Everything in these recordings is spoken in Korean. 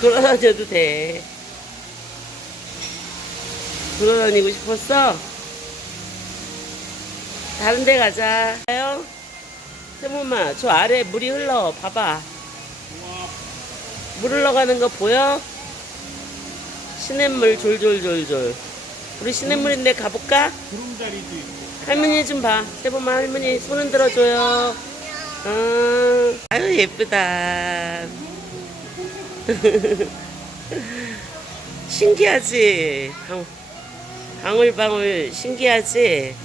돌아다녀도 돼. 돌아다니고 싶었어? 다른 데 가자. 가요? 세모마, 저 아래 물이 흘러. 봐봐. 물 흘러가는 거 보여? 시냇물 졸졸졸졸. 우리 시냇물인데 가볼까? 구름다리도 있고. 할머니 좀 봐. 세모마 할머니 손 흔 들어 줘요. 어, 아유 예쁘다. 신기하지? 방, 방울방울 신기하지?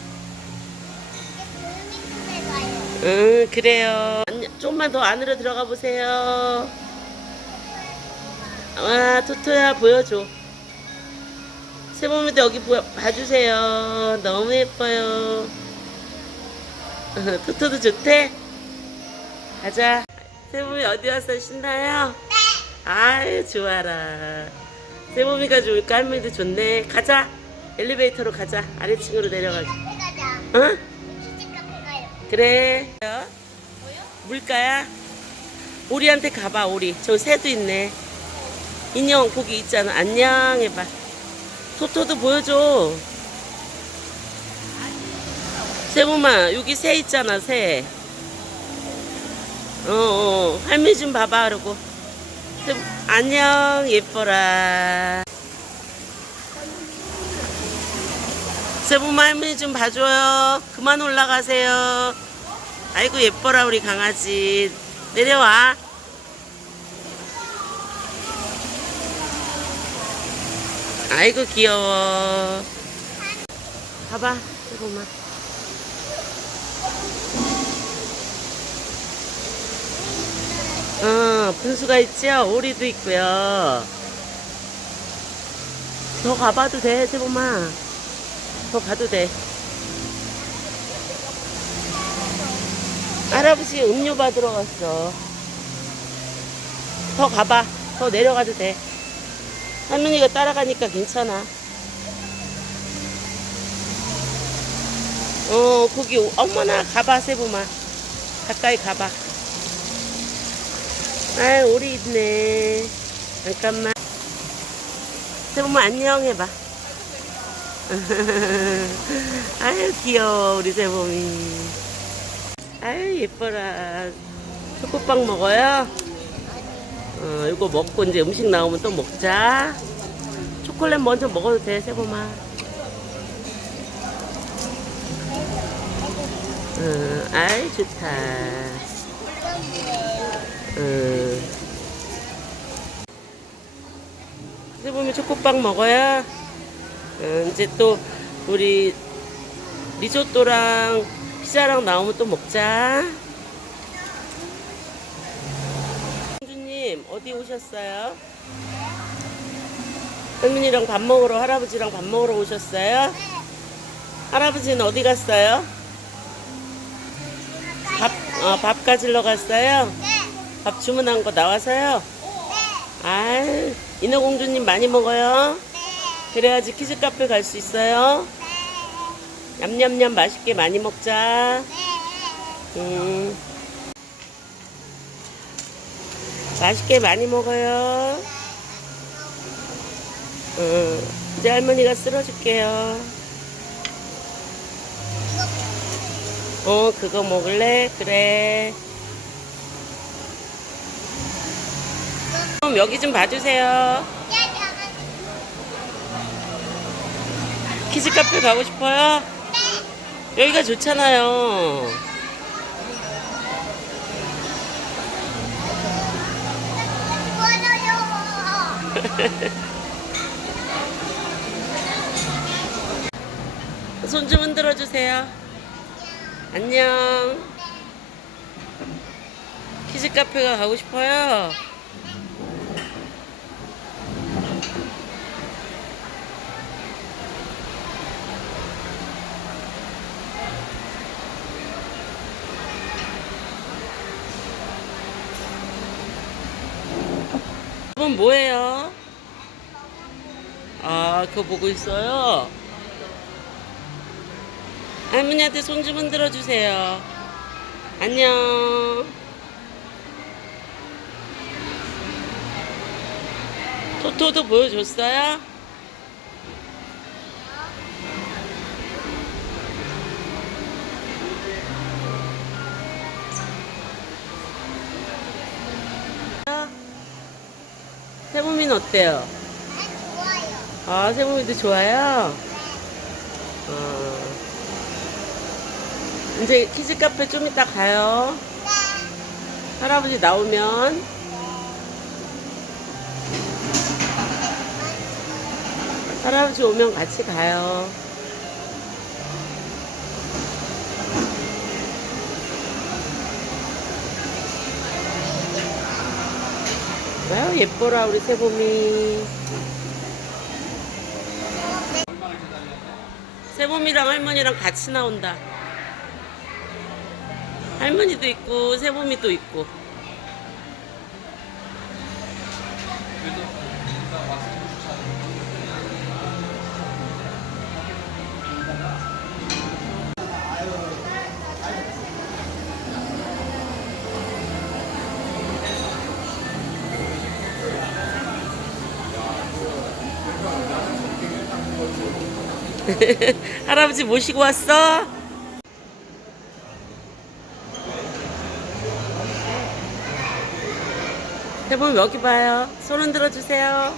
응 그래요. 조금만 더 안으로 들어가 보세요. 와 토토야 보여줘. 세모미도 여기 보여, 봐주세요. 너무 예뻐요. 토토도 좋대? 가자. 세모미 어디 왔어? 신나요? 네. 아유, 좋아라. 세모미가 좋을까? 할머니도 좋네. 가자. 엘리베이터로 가자. 아래층으로 내려가자. 응? 그래. 물가야? 오리한테 가봐, 오리. 저 새도 있네. 인형 거기 있잖아. 안녕 해봐. 토토도 보여줘. 세모마, 여기 새 있잖아, 새. 어, 어, 할머니 좀 봐봐, 그러고. 세모, 안녕, 예뻐라. 세모마 할머니 좀 봐줘요. 그만 올라가세요. 아이고, 예뻐라, 우리 강아지. 내려와. 아이고, 귀여워. 봐봐, 세모마. 분수가 있죠? 오리도 있고요. 더 가봐도 돼, 세범아. 더 가도 돼. 할아버지 음료 받으러 갔어. 더 가봐. 더 내려가도 돼. 할머니가 따라가니까 괜찮아. 어, 거기, 어머나, 가봐, 세범아. 가까이 가봐. 아, 오리 있네. 잠깐만. 세범아, 안녕 해봐. 아유, 귀여워, 우리 세범이. 아유, 예뻐라. 초코빵 먹어요? 어, 이거 먹고 이제 음식 나오면 또 먹자. 초콜릿 먼저 먹어도 돼, 세범아. 어, 아이, 좋다. 음. 세범이 초코빵 먹어요? 음, 이제 또 우리 리조또랑 피자랑 나오면 또 먹자. 공주님 어디 오셨어요? 할머니랑 밥 먹으러 할아버지랑 밥 먹으러 오셨어요? 할아버지는 어디 갔어요? 밥, 어, 밥 가지러 갔어요? 밥 주문한 거 나와서요? 아, 인어공주님 많이 먹어요? 그래야지 키즈 카페 갈 수 있어요? 냠냠냠 맛있게 많이 먹자. 음. 맛있게 많이 먹어요. 음. 이제 할머니가 쓸어줄게요. 어, 그거 먹을래? 그래. 그럼 여기 좀 봐주세요. 키즈 카페 가고 싶어요? 여기가 좋잖아요. 손 좀 흔들어 주세요. 안녕. 키즈 카페가 가고 싶어요. 그건 뭐예요? 아, 그거 보고 있어요? 할머니한테 손 좀 흔들어 주세요. 안녕. 토토도 보여줬어요? 세범이는 어때요? 좋아요. 아, 세범이도 좋아요? 어. 이제 키즈 카페 좀 이따 가요. 할아버지 나오면. 할아버지 오면 같이 가요. 아유, 예뻐라, 우리 세범이. 세범이랑 할머니랑 같이 나온다. 할머니도 있고, 세범이도 있고. 할아버지 모시고 왔어? 세범이 여기 봐요. 손 흔들어 주세요.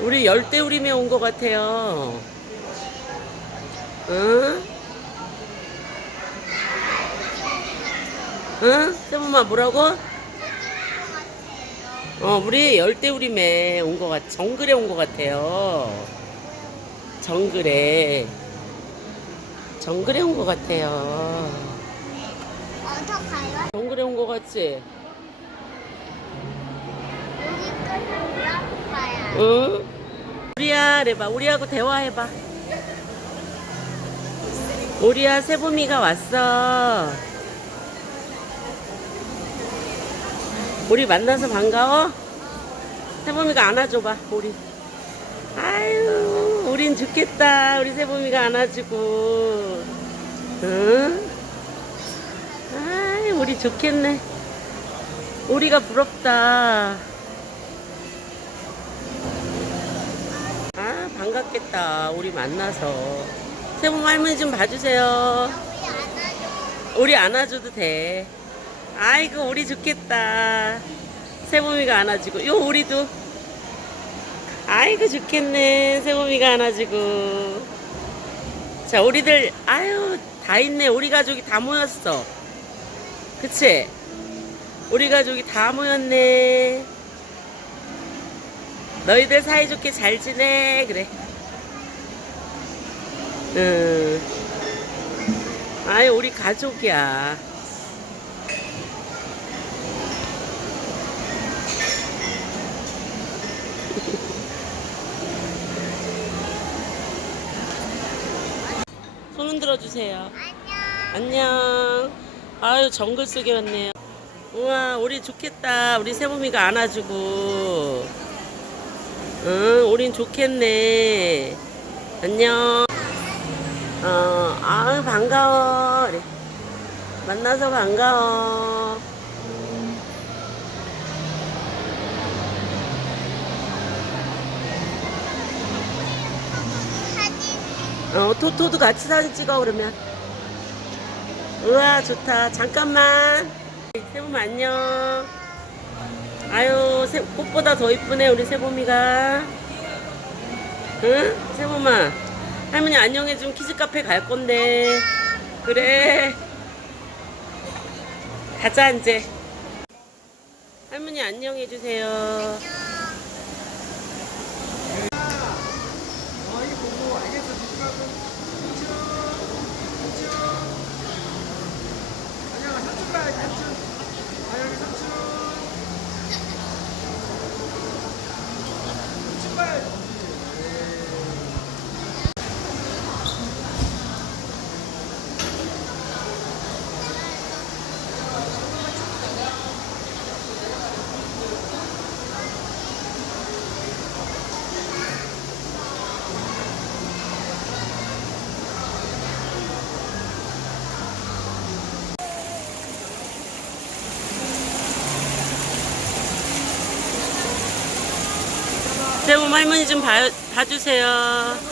우리 열대우림에 온 것 같아요. 응? 응? 세범아 뭐라고? 어, 우리 열대우림에 온 것 같, 정글에 온 것 같아요. 정글에. 정글에 온 것 같아요. 어떡해요? 정글에 온 것 같지? 여기까지 올라가야. 응? 우리야, 그래봐. 우리하고 대화해봐. 우리야, 세범이가 왔어. 우리 만나서 반가워? 세범이가 안아줘봐, 우리. 아유, 우린 좋겠다. 우리 세범이가 안아주고. 응? 아이, 우리 좋겠네. 우리가 부럽다. 아, 반갑겠다. 우리 만나서. 세범 할머니 좀 봐주세요. 우리 안아줘도 돼. 아이고, 우리 좋겠다. 세범이가 안아주고. 요, 우리도. 아이고, 좋겠네. 세범이가 안아주고. 자, 우리들, 아유, 다 있네. 우리 가족이 다 모였어. 그치? 우리 가족이 다 모였네. 너희들 사이좋게 잘 지내. 그래. 응. 아유, 우리 가족이야. 흔들어 주세요. 안녕. 안녕. 아유, 정글 속에 왔네요. 우와, 우리 좋겠다. 우리 세범이가 안아주고. 응, 우린 좋겠네. 안녕. 어, 아유, 반가워. 만나서 반가워. 사진. 어, 토토도 같이 사진 찍어, 그러면. 우와, 좋다. 잠깐만. 세범 안녕. 아유, 세, 꽃보다 더 이쁘네, 우리 세범이가. 응? 세범아. 할머니 안녕해 좀 키즈 카페 갈 건데. 그래. 가자, 이제. 할머니 안녕해 주세요. 세 Forward! 범 할머니 좀 봐, 봐주세요. 어,